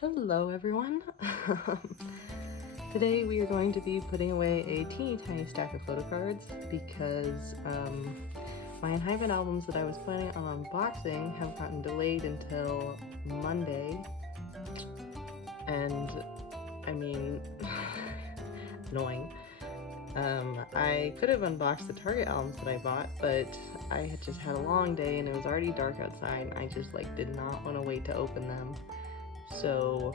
Hello everyone! Today we are going to be putting away a teeny tiny stack of photo cards because my enhypen albums that I was planning on unboxing have gotten delayed until Monday, and I mean, annoying. I could have unboxed the Target albums that I bought, but I had just had a long day and it was already dark outside and I just did not want to wait to open them. So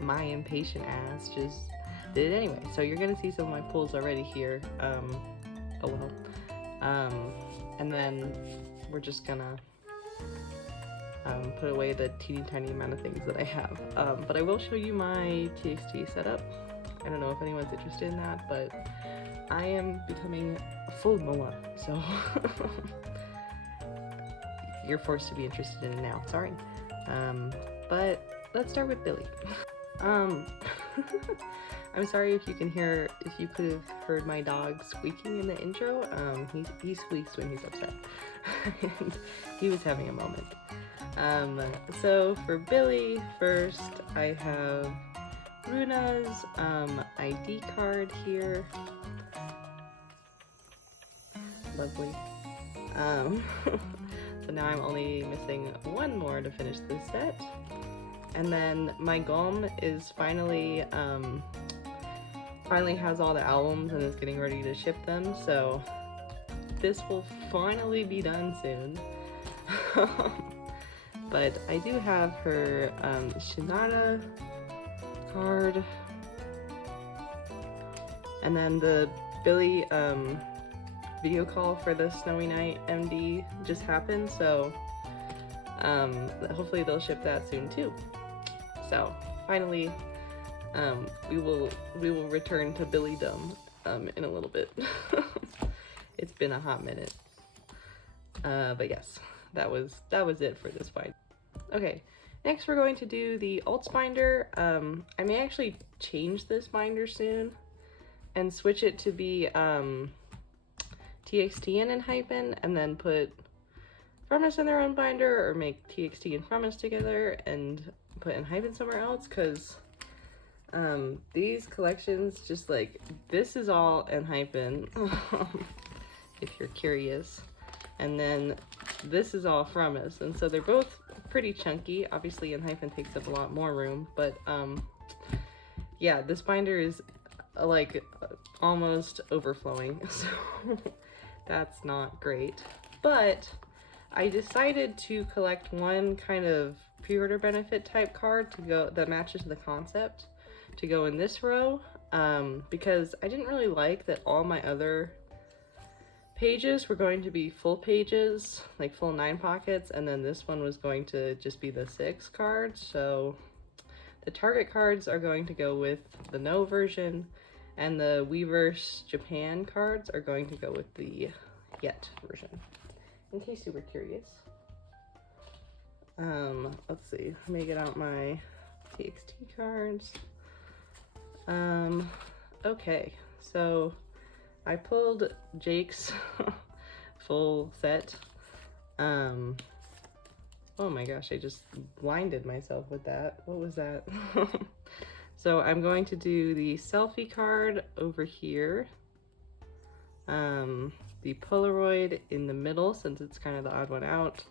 my impatient ass just did it anyway. So you're gonna see some of my pulls already here. Oh well. And then we're just gonna put away the teeny tiny amount of things that I have. But I will show you my TXT setup. I don't know if anyone's interested in that, but I am becoming a full Moa, so you're forced to be interested in it now. Sorry. But let's start with Billy. I'm sorry if you could have heard my dog squeaking in the intro. He squeaks when he's upset. And he was having a moment. So for Billy, first I have Runa's ID card here. Lovely. So now I'm only missing one more to finish this set. And then my Gom is finally has all the albums and is getting ready to ship them, so this will finally be done soon. But I do have her Shinada card, and then the Billy video call for the Snowy Night MD just happened, so hopefully they'll ship that soon too. So finally we will return to Billydom in a little bit. It's been a hot minute, but yes, that was it for this binder. Okay, next we're going to do the Alts binder. I may actually change this binder soon and switch it to be TXT and enhypen, and then put Frumis in their own binder, or make TXT and Frumis together and put enhypen somewhere else, because these collections, just this is all enhypen, if you're curious, and then this is all Frumis, and so they're both pretty chunky. Obviously enhypen takes up a lot more room, but yeah, this binder is almost overflowing, so that's not great. But I decided to collect one kind of pre-order benefit type card that matches the concept to go in this row, because I didn't really like that all my other pages were going to be full pages, like full 9 pockets, and then this one was going to just be the 6 cards. So the Target cards are going to go with the No version, and the Weverse Japan cards are going to go with the Yet version, in case you were curious. Let's see, let me get out my TXT cards. Okay, so I pulled Jake's full set. Oh my gosh, I just blinded myself with that. What was that? So I'm going to do the selfie card over here. The Polaroid in the middle, since it's kind of the odd one out,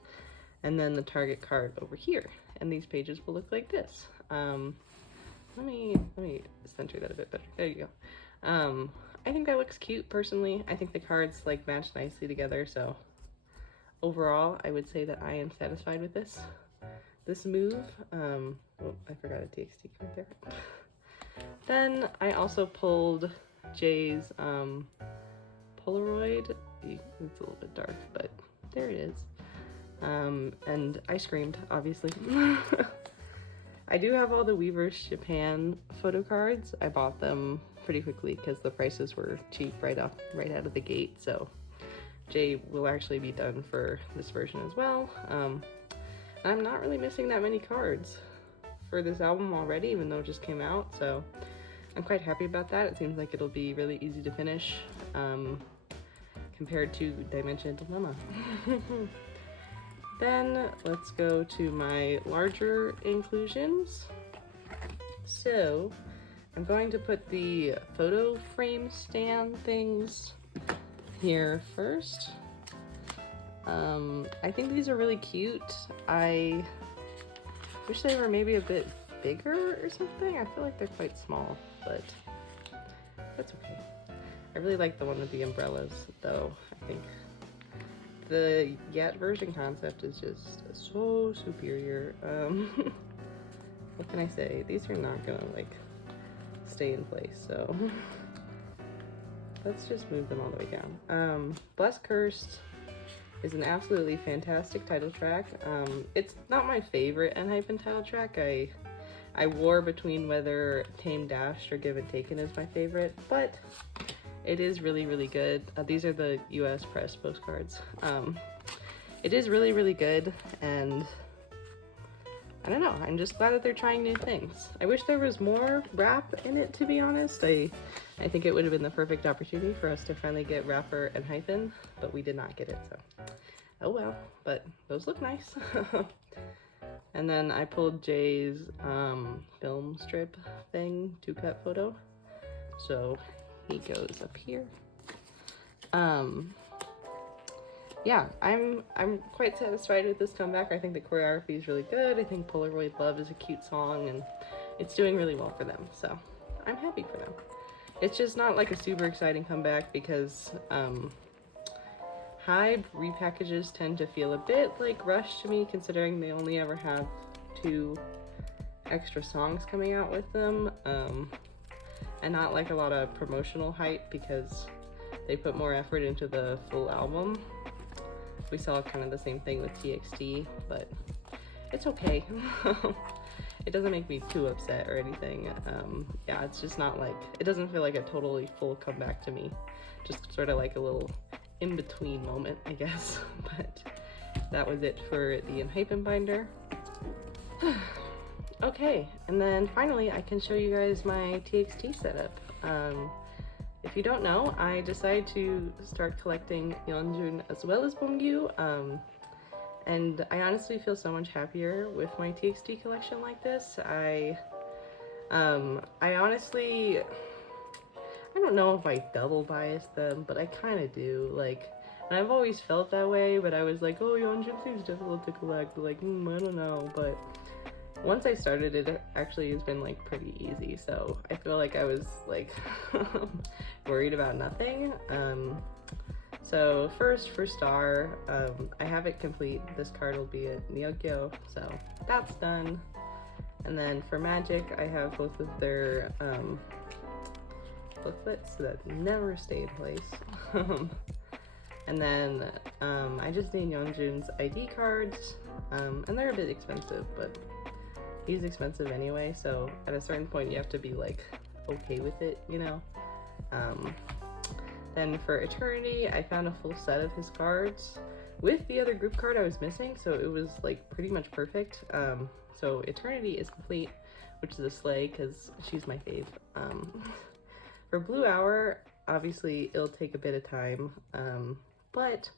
and then the Target card over here. And these pages will look like this. Let me center that a bit better. There you go. I think that looks cute personally. I think the cards match nicely together, so overall I would say that I am satisfied with this move. Oh, I forgot a TXT card there. Then I also pulled Jay's Polaroid. It's a little bit dark, but there it is. And I screamed, obviously. I do have all the Weverse Japan photo cards. I bought them pretty quickly because the prices were cheap right out of the gate, so Jay will actually be done for this version as well. And I'm not really missing that many cards for this album already, even though it just came out, so I'm quite happy about that. It seems like it'll be really easy to finish compared to Dimension Dilemma. Then let's go to my larger inclusions. So I'm going to put the photo frame stand things here first. I think these are really cute. I wish they were maybe a bit bigger or something. I feel like they're quite small, but that's okay. I really like the one with the umbrellas though. I think the Yet version concept is just so superior. What can I say? These are not gonna like stay in place, so let's just move them all the way down. Blessed Cursed is an absolutely fantastic title track. It's not my favorite enhypen title track. I war between whether Tame Dashed or Given Taken is my favorite, but it is really, really good. These are the US press postcards. It is really, really good, and I don't know, I'm just glad that they're trying new things. I wish there was more rap in it, to be honest. I think it would have been the perfect opportunity for us to finally get rapper enhypen, but we did not get it, so oh well. But those look nice. And then I pulled Jay's film strip thing, 2-cut photo. So he goes up here. Yeah, I'm quite satisfied with this comeback. I think the choreography is really good. I think Polaroid Love is a cute song, and it's doing really well for them. So I'm happy for them. It's just not like a super exciting comeback because Hype repackages tend to feel a bit like rushed to me, considering they only ever have 2 extra songs coming out with them, and not like a lot of promotional hype because they put more effort into the full album. We saw kind of the same thing with TXT, but it's okay. It doesn't make me too upset or anything. Yeah, it's just not like, it doesn't feel like a totally full comeback to me. Just sort of like a little in-between moment, I guess. But that was it for the enhypen binder. Okay, and then finally I can show you guys my TXT setup. If you don't know, I decided to start collecting Yeonjun as well as Beomgyu, and I honestly feel so much happier with my TXT collection like this. I honestly, I don't know if I double bias them, but I kind of do. Like, and I've always felt that way, but I was like, oh, Yeonjun seems difficult to collect. Like, I don't know, but once I started, it actually has been like pretty easy, so I feel like I was like worried about nothing. So first for Star, I have it complete. This card will be a Neokyo, so that's done. And then for Magic, I have both of their booklets that never stay in place. And then I just need Yeonjun's ID cards, and they're a bit expensive, but he's expensive anyway, so at a certain point you have to be like okay with it, you know. Then for Eternity, I found a full set of his cards with the other group card I was missing, so it was like pretty much perfect. So Eternity is complete, which is a slay because she's my fave. For Blue Hour, obviously it'll take a bit of time, but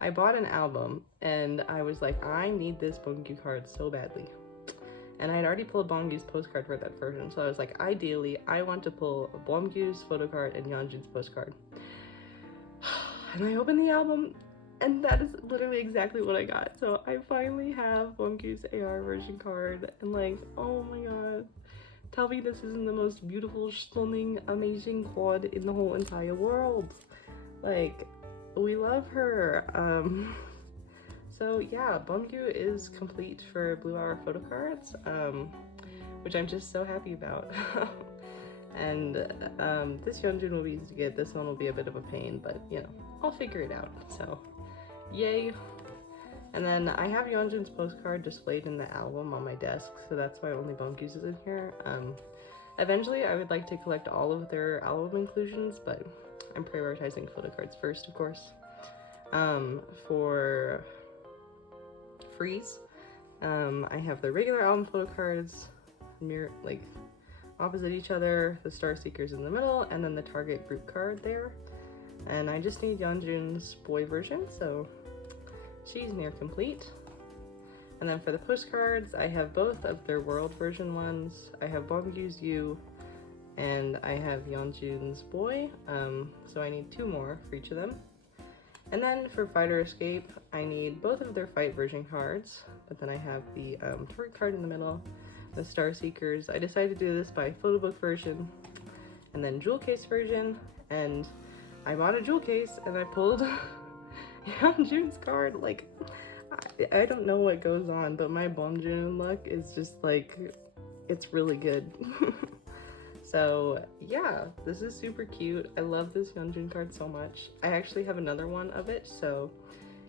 I bought an album and I was like, I need this Beomgyu card so badly. And I had already pulled Beomgyu's postcard for that version, so I was like, ideally, I want to pull Beomgyu's photocard and Yeonjun's postcard. And I opened the album, and that is literally exactly what I got. So I finally have Beomgyu's AR version card, and like, oh my god. Tell me this isn't the most beautiful, stunning, amazing quad in the whole entire world. Like, we love her. So yeah, Beomgyu is complete for Blue Hour photocards, which I'm just so happy about. And this Yeonjun will be easy to get. This one will be a bit of a pain, but you know, I'll figure it out. So yay. And then I have Yeonjun's postcard displayed in the album on my desk, so that's why only Beomgyu's is in here. Eventually I would like to collect all of their album inclusions, but I'm prioritizing photocards first, of course. For Freeze, I have the regular album photocards like opposite each other, the Star Seekers in the middle, and then the Target group card there. And I just need Yeonjun's boy version, so she's near complete. And then for the postcards, I have both of their world version ones. I have Bonggyu's You, and I have Yeonjun's Boy, so I need 2 more for each of them. And then for Fighter Escape, I need both of their fight version cards, but then I have the fruit card in the middle, the Star Seekers. I decided to do this by photo book version, and then jewel case version, and I bought a jewel case, and I pulled Yeonjun's card. Like, I don't know what goes on, but my Bongjoon luck is just like, it's really good. So yeah, this is super cute. I love this Yeonjun card so much. I actually have another one of it, so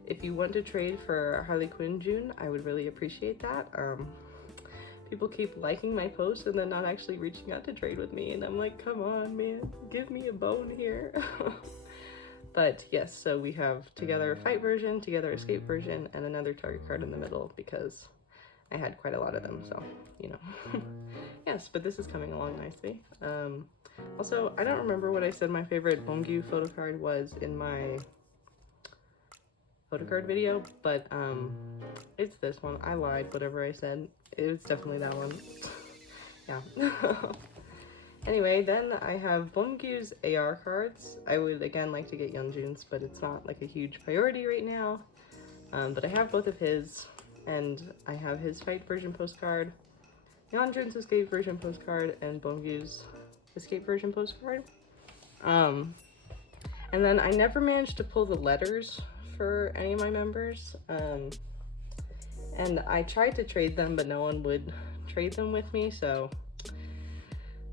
if you want to trade for Harley Quinn June, I would really appreciate that. People keep liking my posts and then not actually reaching out to trade with me, and I'm like, come on, man, give me a bone here. But yes, so we have Together Fight version, Together Escape version, and another target card in the middle because I had quite a lot of them, so, you know. Yes, but this is coming along nicely. Also, I don't remember what I said my favorite Bongyu photo card was in my photo card video, but it's this one. I lied, whatever I said. It was definitely that one. Yeah. Anyway, then I have Bongyu's AR cards. I would, again, like to get Yeonjun's, but it's not like a huge priority right now. But I have both of his, and I have his fight version postcard, Yeonjun's escape version postcard, and Bongyu's escape version postcard. And then I never managed to pull the letters for any of my members. And I tried to trade them, but no one would trade them with me, so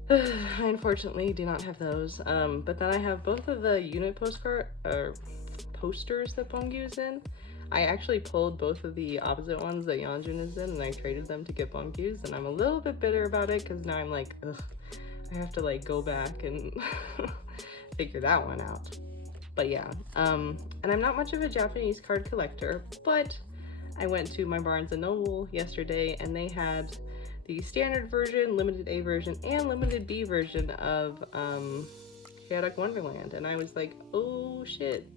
I unfortunately do not have those. But then I have both of the unit posters that Bongyu is in. I actually pulled both of the opposite ones that Yeonjun is in, and I traded them to get Bongyu's, and I'm a little bit bitter about it because now I'm like, ugh, I have to like go back and figure that one out. But yeah, and I'm not much of a Japanese card collector, but I went to my Barnes & Noble yesterday and they had the standard version, limited A version, and limited B version of Chaotic Wonderland, and I was like, oh shit.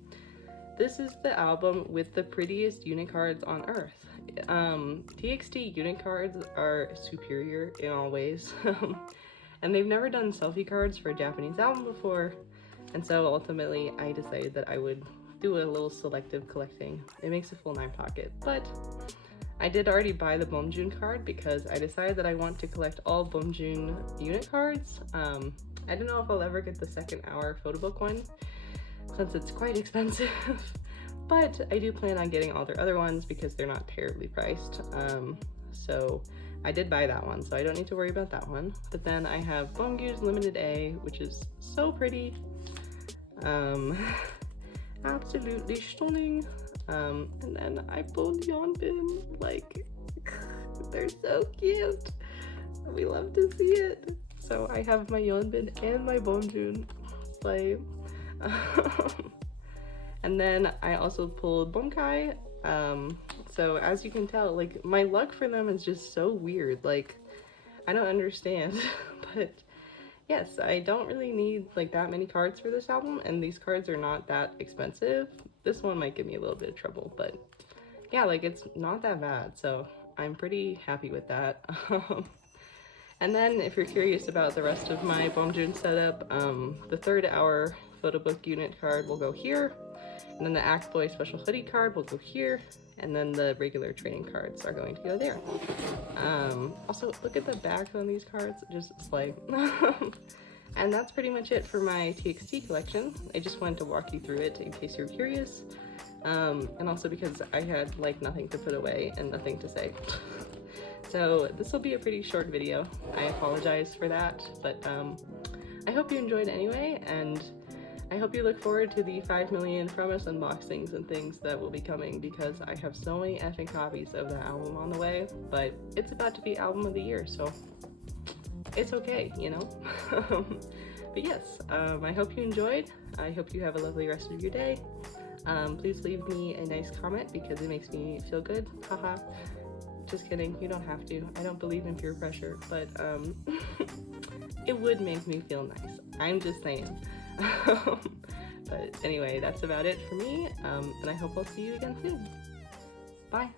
This is the album with the prettiest unit cards on earth. TXT unit cards are superior in all ways. And they've never done selfie cards for a Japanese album before. And so ultimately I decided that I would do a little selective collecting. It makes a full 9 pocket, but I did already buy the Bongjoon card because I decided that I want to collect all Bongjoon unit cards. I don't know if I'll ever get the second hour photo book one, since it's quite expensive, but I do plan on getting all their other ones because they're not terribly priced. So I did buy that one, so I don't need to worry about that one. But then I have Bongyu's Limited A, which is so pretty. Absolutely stunning. And then I pulled Yeonbin, like, they're so cute. We love to see it. So I have my Yeonbin and my Bongjoon play. And then I also pulled Bonkai. So as you can tell, like, my luck for them is just so weird. Like, I don't understand. But yes, I don't really need like that many cards for this album, and these cards are not that expensive. This one might give me a little bit of trouble, but yeah, like, it's not that bad, so I'm pretty happy with that. And then if you're curious about the rest of my Bongjoon setup, the third hour photo book unit card will go here, and then the Act Boy special hoodie card will go here, and then the regular trading cards are going to go there. Also, look at the back on these cards, just slay. And that's pretty much it for my TXT collection. I just wanted to walk you through it in case you're curious, and also because I had like nothing to put away and nothing to say. So this will be a pretty short video. I apologize for that, but I hope you enjoyed anyway, and I hope you look forward to the 5 million From Us unboxings and things that will be coming, because I have so many effing copies of the album on the way, but it's about to be album of the year, so it's okay, you know? But yes, I hope you enjoyed. I hope you have a lovely rest of your day. Please leave me a nice comment because it makes me feel good. Haha. Just kidding, you don't have to. I don't believe in peer pressure, but it would make me feel nice. I'm just saying. But anyway, that's about it for me, and I hope I'll see you again soon. Bye.